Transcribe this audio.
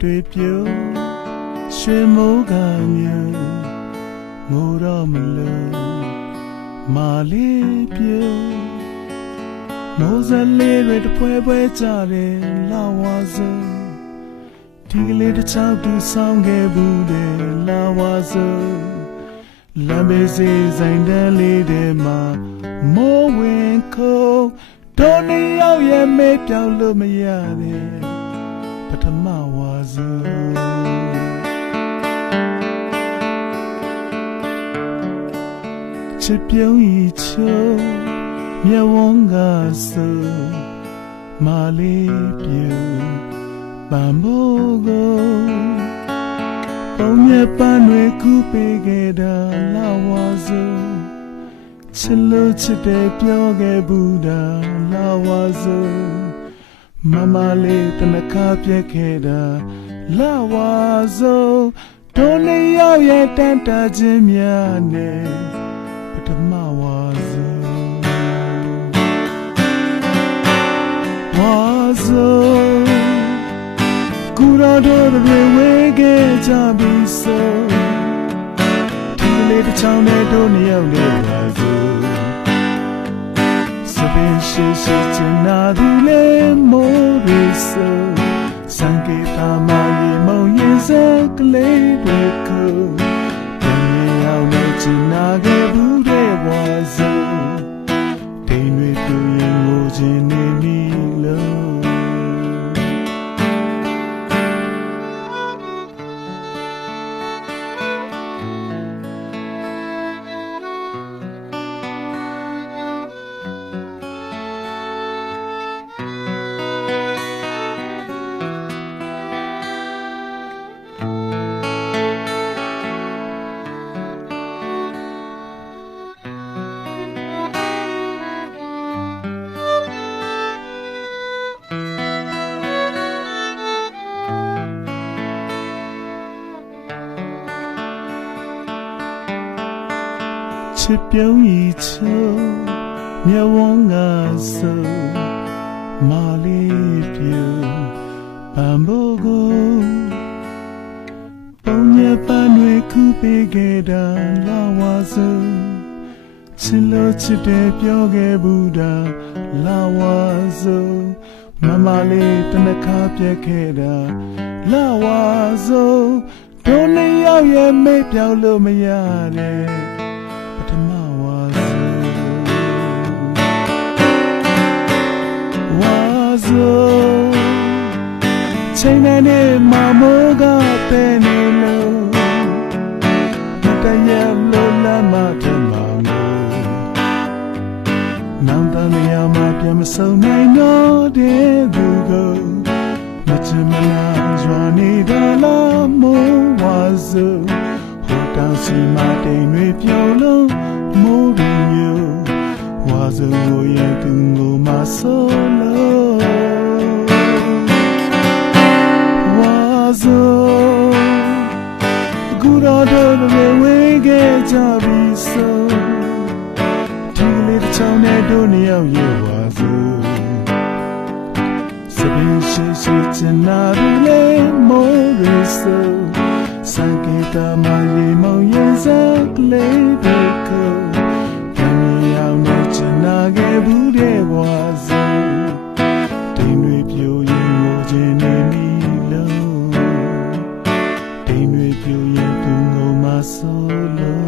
တွေပြုံးရွှေမိုးကမျိုးငိုတော့မလို့မာလေးပြုံးမိုးစလေးတွေတပွဲပွဲကြတယ်လာဝါစို့ဒီကလေးတစ်ချောင်းသူဆောင်ခဲ့ဘူးတယ်လာဝါစို့လမ်းဘေးစေးဆိုင်တန်းလေးထဲမှာမိုးဝင်ခုံတို့နှစ်ယောက်ရဲ့မေးပြောင်းလို့မရတယ်ပထမဝါစို့ချစ်ပြုံးဤချိုးမြဝန်းကစို့မာလေးပြုံးပန်ဖို့ကိုပုံမြပန်းတွေကူပေးခဲ့တာလာဝါစို့ချစ်လို့ချစ်တယ်ပြောခဲ့ဘူးတာလာဝါစို့မမလေးတနခါပြက်ခဲ့တာလာဝါစို့တို့နှစ်ယောက်ရဲ့တန်တာခြင်းများနဲ့ပထမဝါစို့ဝါစို့ကူတော်တို့တွေဝေခဲ့ကြပြီဆိုဒီလေးတစ်ချောင်းနဲ့တို့နှစ်ယောက်လေးပါစို့စပင်ရှိရှိချင်နာသူလေးမိုးရီဆိုစံကေတာမရီမုံရင်စကလေးတွေကိုပြန်ရောက်နေချင်နာခဲ့ဘူးတဲ့ဝါစို့ဒိန်တွေပြူရင်ငိုချင်နေပြီလို့ချစ်ပြုံးဤချိုးမြဝန်းကစို့မာလေးပြုံးပန်ဖို့ကိုပုံမြပန်းတွေကူပေးခဲ့တာလာဝါစို့ချစ်လို့ချစ်တယ်ပြောခဲ့ဘူးတာလာဝါစို့မမလေးတနခါပြက်ခဲ့တာလာဝါစို့တို့နှစ်ယောက်ရဲ့မေးပြောင်းလို့မရတယ်ပထမဝါစို့ဝါစို့ချိန်နဲ့မမိုးကပဲနေလို့မတရလို့လမ်းမထဲမှာငိုနောင်တနေရာမှာပြန်မဆုံနိုင်တော့တဲ့သူကိုမချင်မလားရွာနေတာလားမိုးဝါစို့ဟိုတောင်စီမတိမ်တွေပြုံးလို့မိုးရီမျိုးဝါစို့ကိုရဲ့သူကိုမဆိုးလို့ဝါစို့ကူတော်တို့တွေဝေးခဲ့ကြပြီဆိုဒီလေးတစ်ချောင်းနဲ့တို့နှစ်ယောက်ရဲ့ဝါစို့စပင်းရှိရှိချင်နာသူလေးမိုးရီဆိုစံကေတာမရီမုံရင်စကလေးတွေကိုပြန်ရောက်နေချင်နာခဲ့ဘူးတဲ့ဝါစို့ဒိန်တွေပြိုရင်ငိုချင်နေပြီလို့ဒိန်တွေပြိုရင်သူငိုမဆိုးလို့